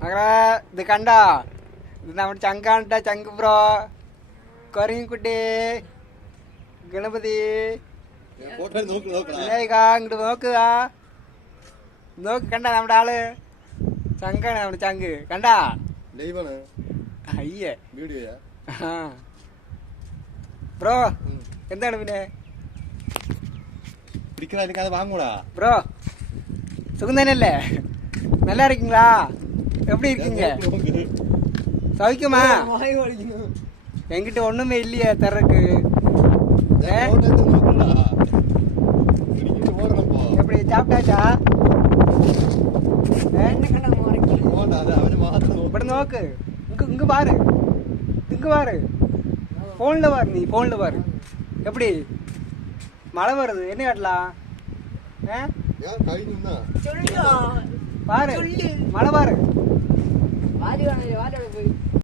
മകളെ ഇത് കണ്ട ഇത് നമ്മുടെ ചങ്കാണ് ചങ്ക് ബ്രോ കൊറിയൻകുട്ടി ഗണപതി ഇങ്ങോട്ട് നോക്കുക നോക്ക് കണ്ട നമ്മുടെ ആള് ചങ്കാണ് നമ്മുടെ ചങ്ക് കണ്ടാ അയ്യേ ബ്രോ എന്താണ് പിന്നെ ப்ரோ சுகம் தானே நல்லா இருக்கீங்களா எப்படி இருக்கீங்க சௌக்கியமா என்கிட்ட ஒண்ணுமே இல்லையா தர்றக்கு எப்படி சாப்பிட்டாச்சா இப்படி நோக்கு இங்க பாரு போன்ல பாரு நீ போன்ல பாரு எப்படி மழை வருது என்ன காட்டலாம் பாரு மழை பாரு